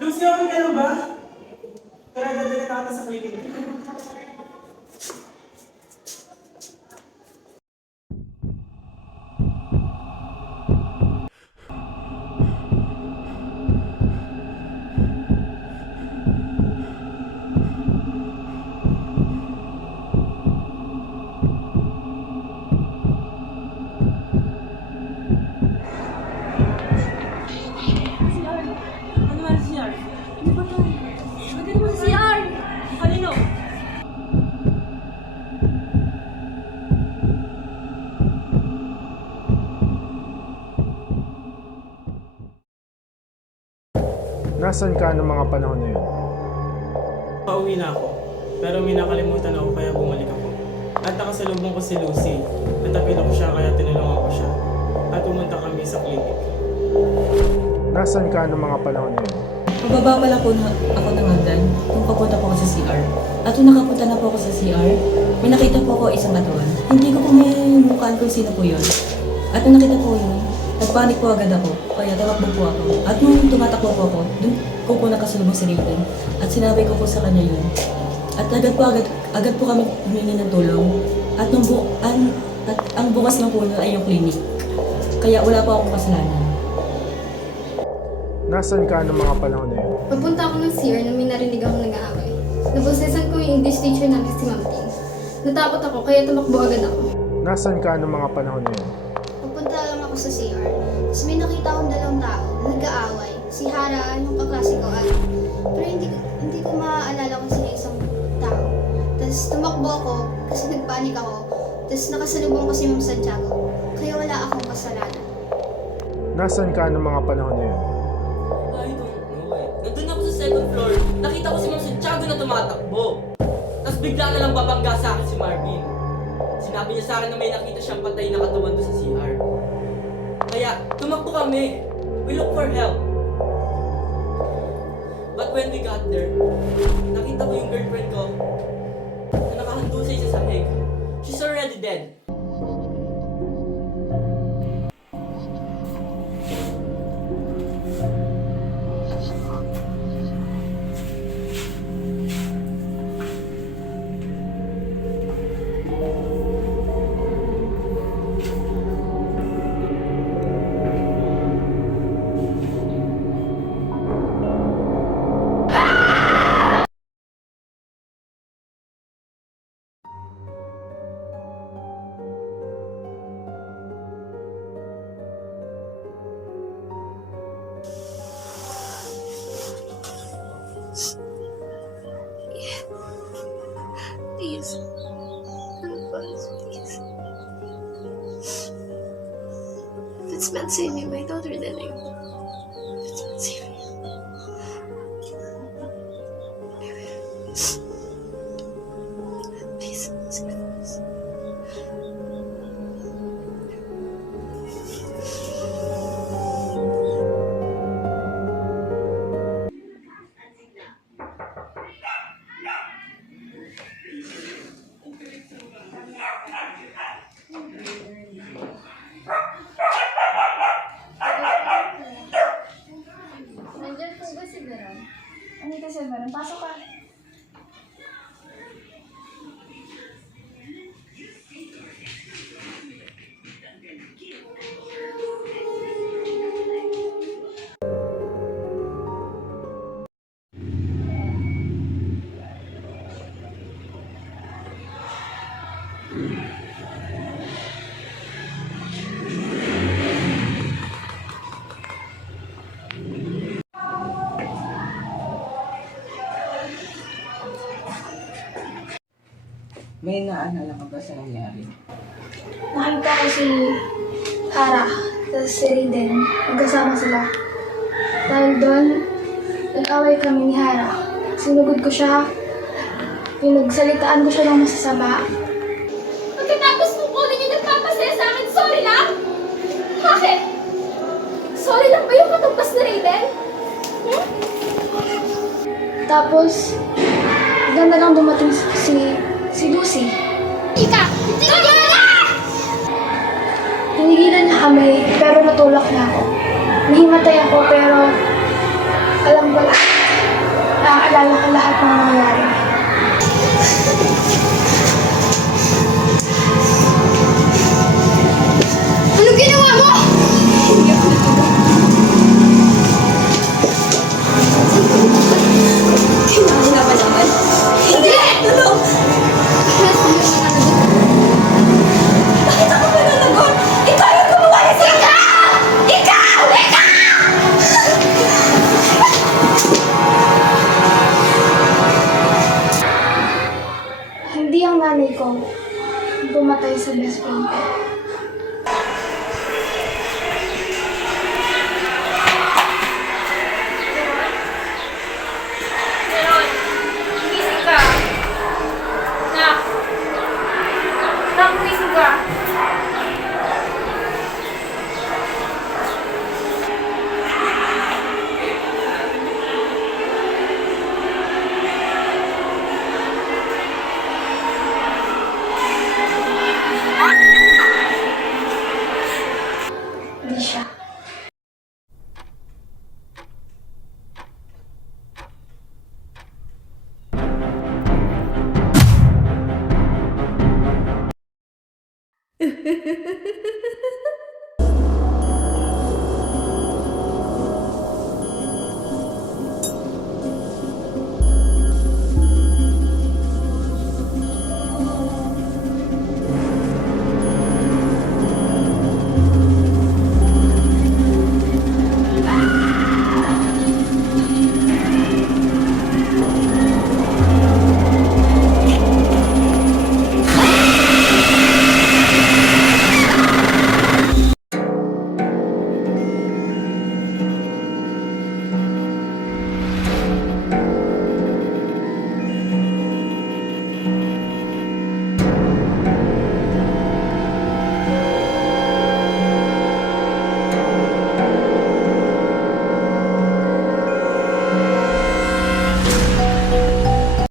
Lucy, okay ka lang ba? Tara, dadala ka sa clinic. Ano ba si CR? Ano ba to? Bakit naman si CR? Kanino? Nasaan ka ng mga panahon na yun? Pauwi na ako. Pero may nakalimutan ako kaya bumalik ako. At nakasalubong ko si Lucy. Natapil ako siya kaya tinulungan ko siya. At pumunta kami sa clinic. Nasaan ka ng mga panahon na yun? Pababa pala po ako ng hagdan kung papunta po ako sa CR. At nung nakapunta na po ako sa CR, may nakita po ako isang katawan. Hindi ko po may mukhaan kung sino po yun. At nung nakita po yun, nagpanik po agad ako. Kaya tumakbo po ako. At nung tumatakbo po ako, dun ko po nakasalubong si Raven. At sinabi ko po sa kanya yun. At agad po kami humingi ng tulong. At ang bukas lang po nun ay yung clinic. Kaya wala po akong kasalanan. Nasaan ka ng mga panahon na yun? Papunta ako ng CR nang may narinig ako nag-aaway. Nabosesan ko yung English teacher namin si Ma'am Ting. Natakot ako kaya tumakbo agad ako. Nasaan ka ng mga panahon na yun? Pupunta lang ako sa CR. Tapos may nakita akong dalawang tao na nag-aaway. Si Hara, yung kaklase ko, at pero hindi ko maaalala kung sino yung isang tao. Tapos tumakbo ako kasi nagpanik ako. Tapos nakasalubong ko si Ma'am Santiago. Kaya wala akong kasalanan. Nasaan ka ng mga panahon na yun? I don't know eh. Nandun ako sa second floor. Nakita ko si Ma'am Santiago na tumatakbo. Tapos bigla na lang babangga sa akin si Marvin. Sinabi niya sa akin na may nakita siyang patay na katawan doon sa CR. Kaya tumakbo kami. We look for help. But when we got there, nakita ko yung girlfriend ko na nakahandusay sa sahig. She's already dead. Please. Help us, please. If it's meant saving my daughter, then I will. If it's meant saving I will. Please, save us. Nandiyan po ba si Veron? Anita si Veron, pasok ka. May naalala ka ba sa nangyari? Nakita ko si Hara, tapos si Raiden. Magkasama sila. Dahil doon, nag-away kami ni Hara. Sinugod ko siya. Pinagsalitaan ko siya ng masasama. Pagkatapos mo kunin yung nagpapasaya sa akin, sorry lang? Bakit? Sorry lang ba yung katumbas na Raiden? Tapos, bigla na lang dumating si Lucy. Ika! Tika na! Hinigilan niya kami, pero natulak niya ako. Nahimatay ako, pero alam ko lang. sa best friend ko.